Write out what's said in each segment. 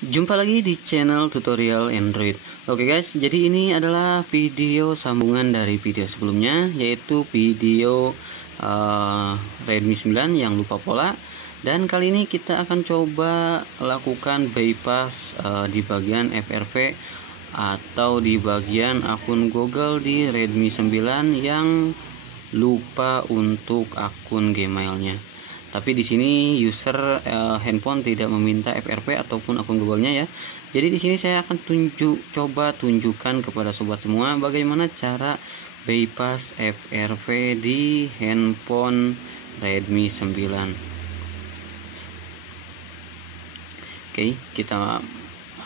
Jumpa lagi di channel tutorial Android. Oke guys, jadi ini adalah video sambungan dari video sebelumnya, yaitu video Redmi 9 yang lupa pola. Dan kali ini kita akan coba lakukan bypass di bagian FRV atau di bagian akun Google di Redmi 9 yang lupa untuk akun Gmailnya. Tapi di sini user handphone tidak meminta FRP ataupun akun Google-nya ya. Jadi di sini saya akan coba tunjukkan kepada sobat semua bagaimana cara bypass FRP di handphone Redmi 9. Oke, kita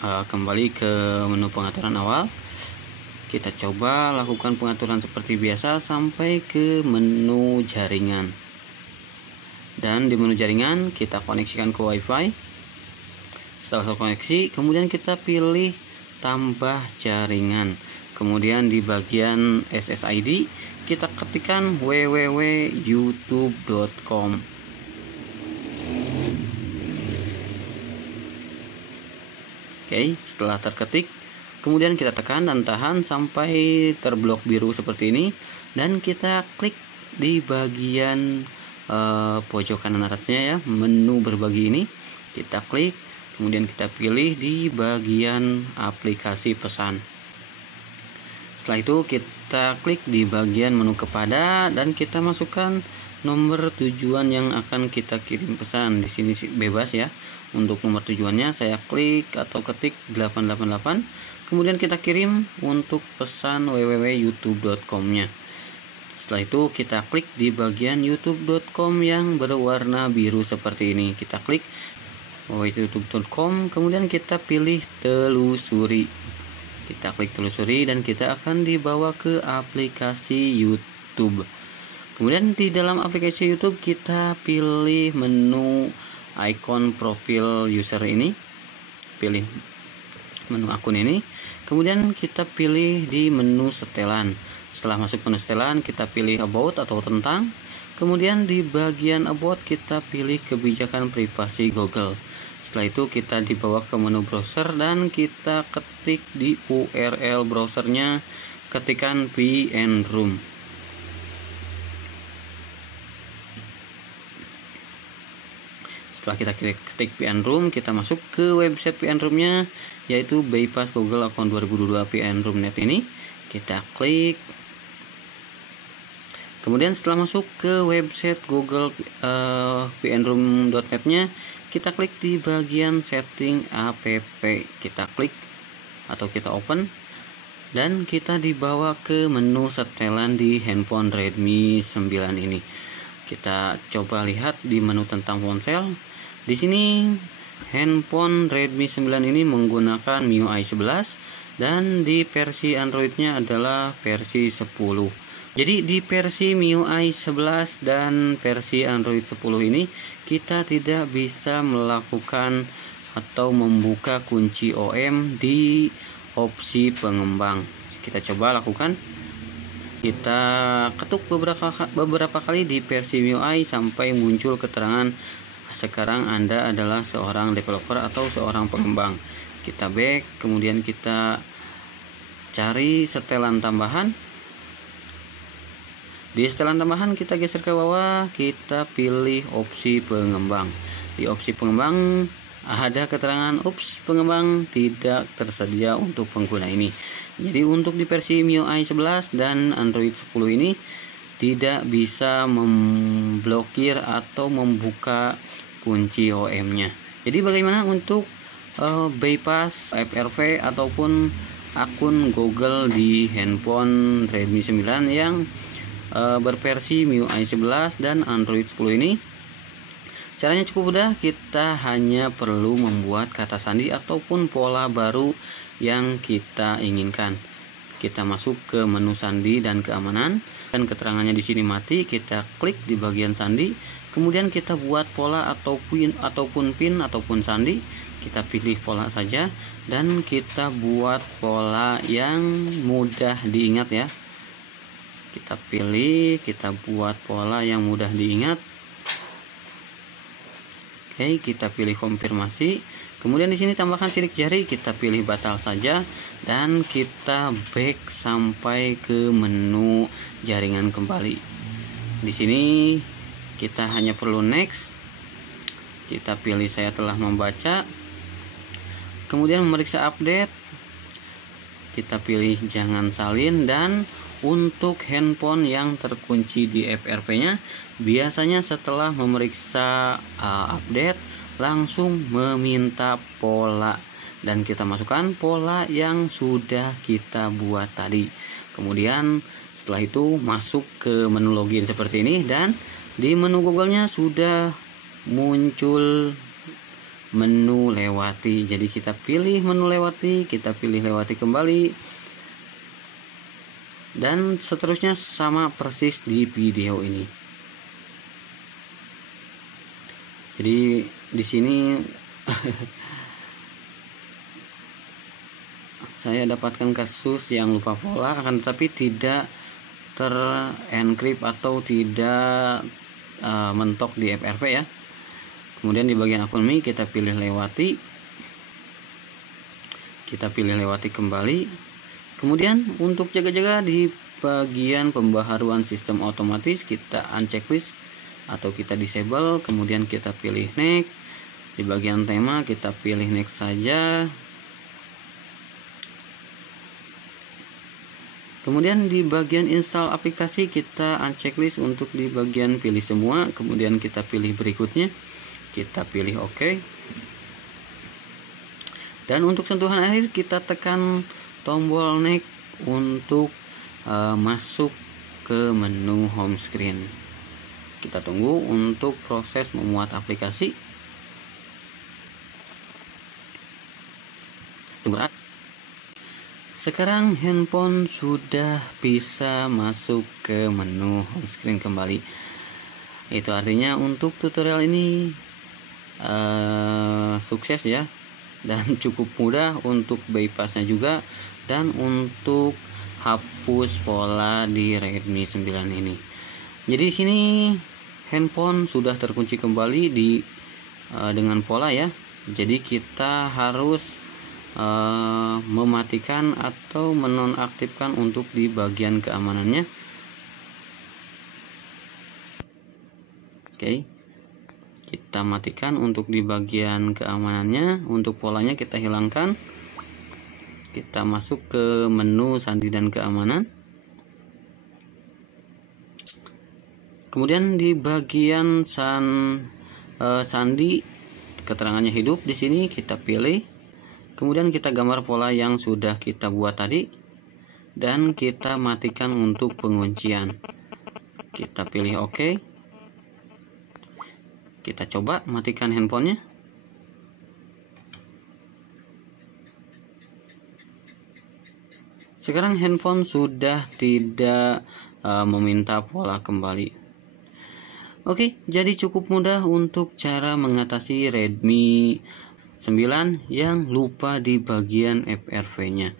kembali ke menu pengaturan awal. Kita coba lakukan pengaturan seperti biasa sampai ke menu jaringan. Dan di menu jaringan kita koneksikan ke WiFi. Setelah terkoneksi, kemudian kita pilih tambah jaringan. Kemudian di bagian SSID kita ketikkan www.youtube.com. Oke, setelah terketik, kemudian kita tekan dan tahan sampai terblok biru seperti ini, dan kita klik di bagian pojok kanan atasnya ya, menu berbagi ini kita klik, kemudian kita pilih di bagian aplikasi pesan. Setelah itu kita klik di bagian menu kepada dan kita masukkan nomor tujuan yang akan kita kirim pesan. Di sini bebas ya. Untuk nomor tujuannya saya klik atau ketik 888, kemudian kita kirim untuk pesan www.youtube.com-nya. Setelah itu kita klik di bagian youtube.com yang berwarna biru seperti ini. Kita klik youtube.com, kemudian kita pilih telusuri. Kita klik telusuri dan kita akan dibawa ke aplikasi YouTube. Kemudian di dalam aplikasi YouTube kita pilih menu icon profil user ini. Pilih menu akun ini. Kemudian kita pilih di menu setelan. Setelah masuk menu setelan, kita pilih about atau tentang. Kemudian di bagian about kita pilih kebijakan privasi Google. Setelah itu kita dibawa ke menu browser dan kita ketik di URL browsernya, ketikan VNRoom. Setelah kita ketik VNRoom, kita masuk ke website VNRoom-nya, yaitu bypass Google Account 2022 VNRoom.net ini. Kita klik. Kemudian setelah masuk ke website Google VNRoom.net-nya, kita klik di bagian setting app. Kita klik atau kita open dan kita dibawa ke menu setelan di handphone Redmi 9 ini. Kita coba lihat di menu tentang ponsel. Di sini handphone Redmi 9 ini menggunakan MIUI 11 dan di versi Android-nya adalah versi 10. Jadi di versi MIUI 11 dan versi Android 10 ini kita tidak bisa melakukan atau membuka kunci OM di opsi pengembang. Kita coba lakukan. Kita ketuk beberapa kali di versi MIUI sampai muncul keterangan sekarang Anda adalah seorang developer atau seorang pengembang. Kita back, kemudian kita cari setelan tambahan. Di setelan tambahan kita geser ke bawah, kita pilih opsi pengembang. Di opsi pengembang ada keterangan ups, pengembang tidak tersedia untuk pengguna ini. Jadi untuk di versi MIUI 11 dan Android 10 ini tidak bisa memblokir atau membuka kunci OM-nya. Jadi bagaimana untuk bypass FRV ataupun akun Google di handphone Redmi 9 yang berversi MIUI 11 dan Android 10 ini? Caranya cukup mudah, kita hanya perlu membuat kata sandi ataupun pola baru yang kita inginkan. Kita masuk ke menu sandi dan keamanan dan keterangannya di sini mati. Kita klik di bagian sandi, kemudian kita buat pola ataupun pin ataupun sandi. Kita pilih pola saja dan kita buat pola yang mudah diingat ya. Kita pilih, kita buat pola yang mudah diingat. Oke, kita pilih konfirmasi. Kemudian di sini tambahkan sidik jari, kita pilih batal saja dan kita back sampai ke menu jaringan kembali. Di sini kita hanya perlu next. Kita pilih saya telah membaca. Kemudian memeriksa update. Kita pilih jangan salin, dan untuk handphone yang terkunci di FRP-nya biasanya setelah memeriksa update langsung meminta pola, dan kita masukkan pola yang sudah kita buat tadi. Kemudian setelah itu masuk ke menu login seperti ini, dan di menu Google-nya sudah muncul menu lewati. Jadi kita pilih menu lewati, kita pilih lewati kembali, dan seterusnya sama persis di video ini. Jadi di sini saya dapatkan kasus yang lupa pola, akan tetapi tidak terencrypt atau tidak mentok di FRP ya. Kemudian di bagian akun Mi kita pilih lewati, kita pilih lewati kembali. Kemudian untuk jaga-jaga di bagian pembaharuan sistem otomatis kita unchecklist atau kita disable, kemudian kita pilih next. Di bagian tema kita pilih next saja. Kemudian di bagian install aplikasi kita unchecklist untuk di bagian pilih semua, kemudian kita pilih berikutnya, kita pilih OK. Dan untuk sentuhan akhir kita tekan tombol next untuk masuk ke menu home screen. Kita tunggu untuk proses memuat aplikasi. Sekarang handphone sudah bisa masuk ke menu home screen kembali. Itu artinya untuk tutorial ini sukses ya, dan cukup mudah untuk bypassnya juga, dan untuk hapus pola di Redmi 9 ini. Jadi di sini handphone sudah terkunci kembali dengan pola ya. Jadi kita harus mematikan atau menonaktifkan untuk di bagian keamanannya. Oke. Kita matikan untuk di bagian keamanannya. Untuk polanya kita hilangkan. Kita masuk ke menu sandi dan keamanan. Kemudian di bagian sandi keterangannya hidup, di sini kita pilih. Kemudian kita gambar pola yang sudah kita buat tadi, dan kita matikan untuk penguncian. Kita pilih OK. Kita coba matikan handphonenya. Sekarang handphone sudah tidak meminta pola kembali. Oke, jadi cukup mudah untuk cara mengatasi Redmi 9 yang lupa di bagian FRP-nya.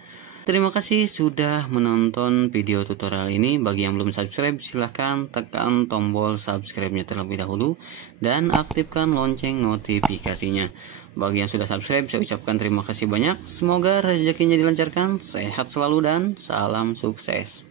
Terima kasih sudah menonton video tutorial ini. Bagi yang belum subscribe, silahkan tekan tombol subscribe-nya terlebih dahulu dan aktifkan lonceng notifikasinya. Bagi yang sudah subscribe, saya ucapkan terima kasih banyak. Semoga rezekinya dilancarkan, sehat selalu, dan salam sukses.